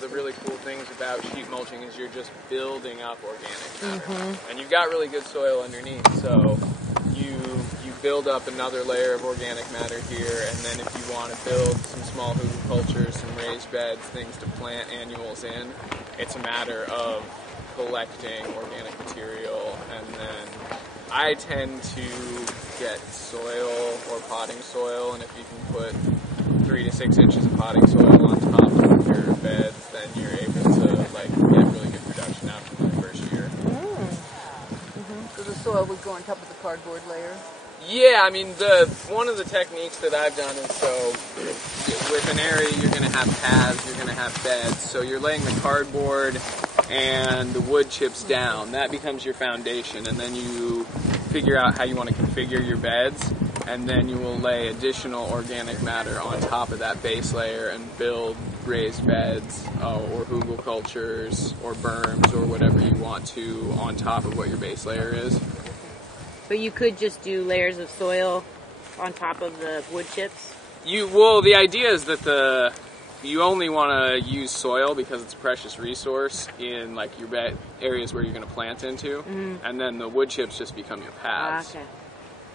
the really cool things about sheet mulching is you're just building up organic matter. And you've got really good soil underneath, so you build up another layer of organic matter here, and then if you want to build some small hugelkultures, some raised beds, things to plant annuals in, it's a matter of collecting organic material. And then I tend to get soil or potting soil, and if you can put 3 to 6 inches of potting soil on top of your beds, then you're able to like get really good production out from the first year. So the soil would go on top of the cardboard layer? Yeah, I mean, one of the techniques that I've done is, so with an area you're going to have paths, you're going to have beds, so you're laying the cardboard and the wood chips down. That becomes your foundation, and then you figure out how you want to configure your beds, and then you will lay additional organic matter on top of that base layer and build raised beds or hugelkultures or berms or whatever you want to on top of what your base layer is. But you could just do layers of soil on top of the wood chips? Well, the idea is that you only want to use soil because it's a precious resource in like your bed areas where you're going to plant into, and then the wood chips just become your paths. Okay.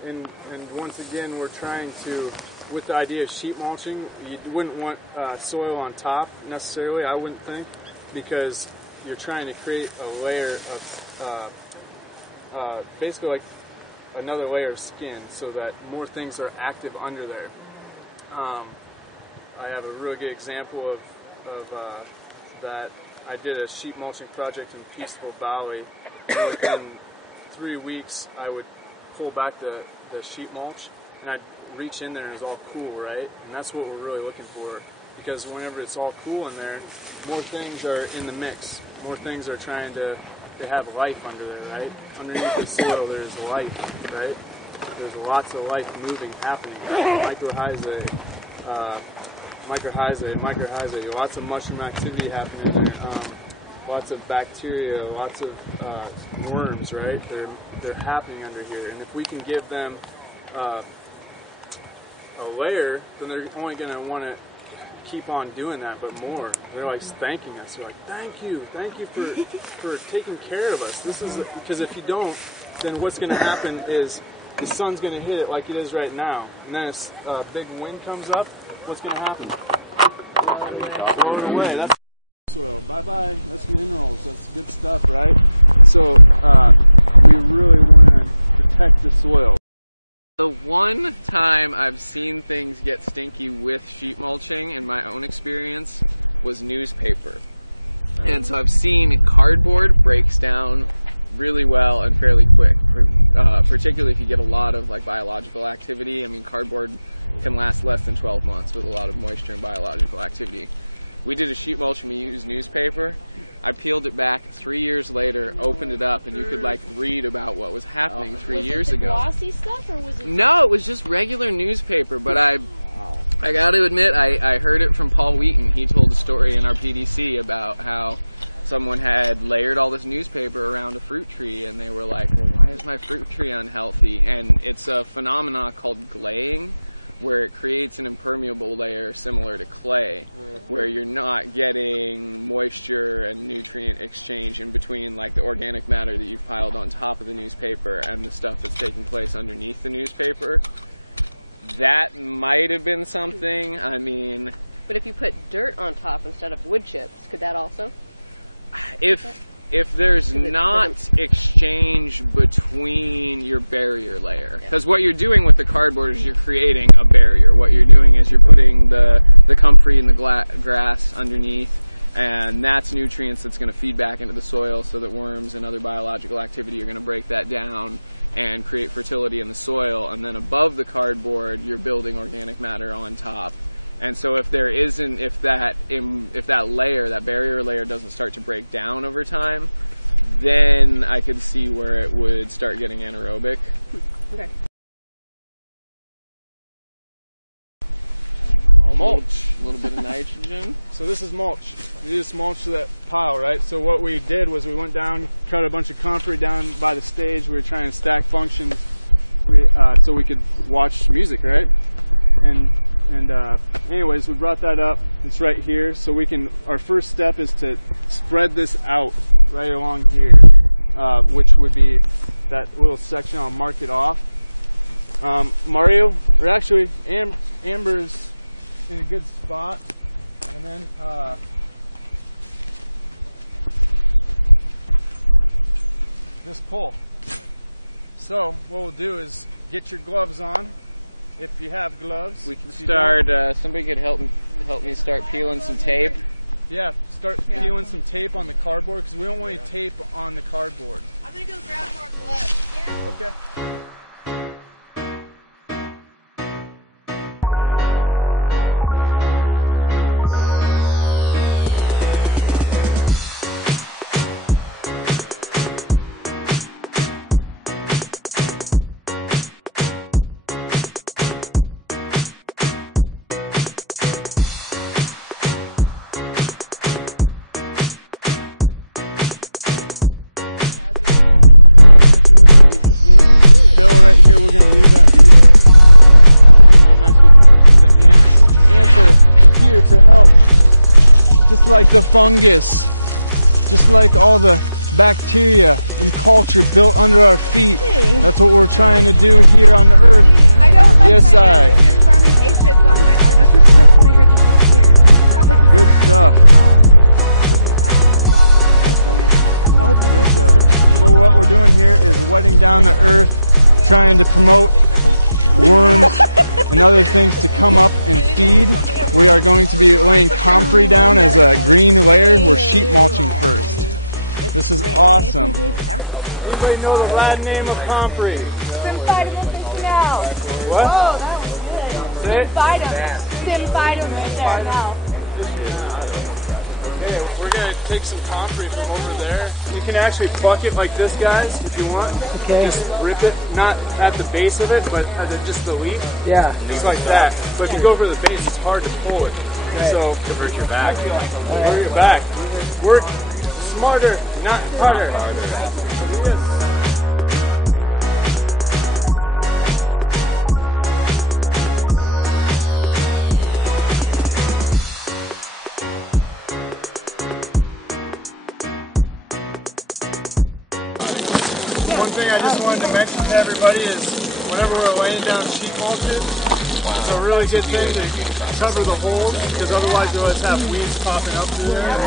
And once again, we're trying to, with the idea of sheet mulching, you wouldn't want soil on top necessarily, I wouldn't think, because you're trying to create a layer of basically like another layer of skin so that more things are active under there. I have a really good example of that. I did a sheet mulching project in Peaceful Valley, and within 3 weeks I would pull back the sheet mulch and I'd reach in there and it's all cool, right? And that's what we're really looking for, because whenever it's all cool in there, more things are in the mix. More things are trying to have life under there, right? Underneath the soil there's life, right? There's lots of life moving, happening. Mycorrhizae, lots of mushroom activity happening there. Lots of bacteria, lots of worms, right? They're happening under here, and if we can give them a layer, then they're only going to want to keep on doing that, but more. They're like thanking us. They're like, thank you for taking care of us. This is because if you don't, then what's going to happen is the sun's going to hit it like it is right now, and then a big wind comes up. What's going to happen? Blow it away. That's soil. Bye-bye. That's minerals. That's good stuff, right? So we really want to protect the soil. The one time I've seen things get stinky with sheet mulching, in my own experience, was newspaper. And so I've seen cardboard breaks down really well and fairly quick, particularly if you get a lot of like biological activity. I mean, cardboard can last less than 12 months with a lot of moisture and biological activity. We did a sheet mulch and we used newspaper. I peeled it back 3 years later, opened it up, and you could like read about what was happening 3 years ago. Was it the glossy stuff, or was it? No, it was just regular newspaper, but I got to admit, I heard it from Paul Wheaton. He told a story in our PDC about how someone had layered all this newspaper around a fruit tree, and they were like, well, why is my fruit tree unhealthy? And it's a phenomenon called glaying, where it creates an impermeable layer similar to clay, where you're not getting moisture and nutrient exchange in between like the organic matter that you've piled on top of the newspaper and the stuff that's taking place underneath the newspaper. That might have been something. I mean, but if you put dirt on top instead of wood chips, could that also? If there's not exchange between your barrier layer, because what you're doing with the cardboard is you're creating a barrier. What you're doing is you're putting the comfrey and the grass underneath, and that's nutrients that's going to feed back into the soil so that worms and other biological activity are going to break that down and create fertility in the soil. And then above the cardboard, you're building organic matter on top. And so if there isn't, if that layer, that barrier layer doesn't start to break down over time, then I could see where it would start getting anaerobic. Okay. Mulch, a little bit of nitrogen. So this is mulch. You just mulch that pile, right? So what we did was we went down, cut a bunch of concrete down by the stage. We were trying to stack functions so we could watch music, right? And And anyways, we brought that up. It's right here, so we can. Our first step is to spread this out right along here, which would be that little section. I'll mark it off. Mario, or actually Amber's in a good spot, and then this pole. So what we'll do is get your gloves on, if you have gloves. We can start. Somebody could help me start peeling some tape. Yeah, start peeling some tape on the cardboard, because we don't want any tape on the cardboard. I'm gonna go grab more gloves. Yeah. Okay. To help, just like the fungus, just like all the bacteria and culture built under our feet. That's what we're trying to do here on Earth. I don't like yes, I. You're farming aphids on my art. That's what's so funny. You're disappeared. Good stuff. Yes, so what we're doing here is wetting down the earth, trying to promote worms and other things to come up and feed. We are going to be laying comfrey down as a green layer. We're sheet mulching first. This is awesome. Everybody know the Latin name of comfrey? Symphytum officinale. What? Oh, that was good. Symphytum right there. Now. Okay, we're going to take some comfrey from over there. You can actually pluck it like this, guys, if you want. Okay. Just rip it, not at the base of it, but at just the leaf. Yeah. Just like that. But if you go for the base, it's hard to pull it. Right. So convert your back. Convert your back. Work smarter, not harder. One thing I just wanted to mention to everybody is whenever we're laying down sheet mulches, it's a really good thing to cover the holes, because otherwise you'll just have weeds popping up through there.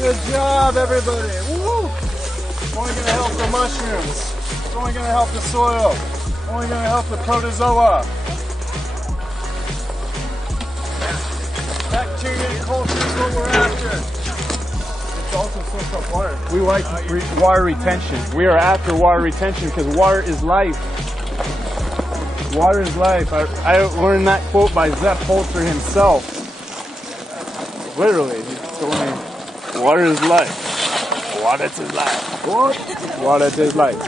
Good job, everybody. Woo! It's only going to help the mushrooms. It's only going to help the soil. It's only going to help the protozoa. Bacteria and culture is what we're after. Also soaks up water. We like water retention. We are after water retention because water is life. Water is life. I learned that quote by Seth Holzer himself. Literally, he told me, water is life. Water is life. What? Water is life.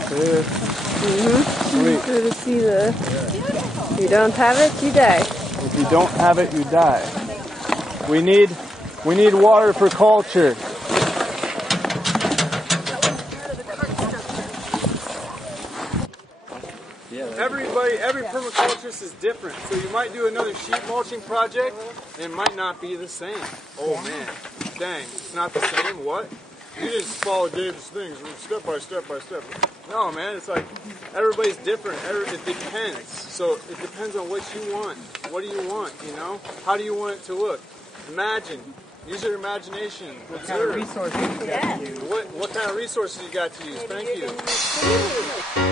Sweet. Good to see the. If you don't have it, you die. If you don't have it, you die. We need water for culture. Every permaculturist is different, so you might do another sheet mulching project, and it might not be the same. Oh man, dang, it's not the same, what? You just follow Gabe's things, step by step by step. No man, it's like, everybody's different, it depends. So it depends on what you want. What do you want, you know? How do you want it to look? Imagine. Use your imagination. What kind of resources you got to use? What kind of resources you got to use? Thank you.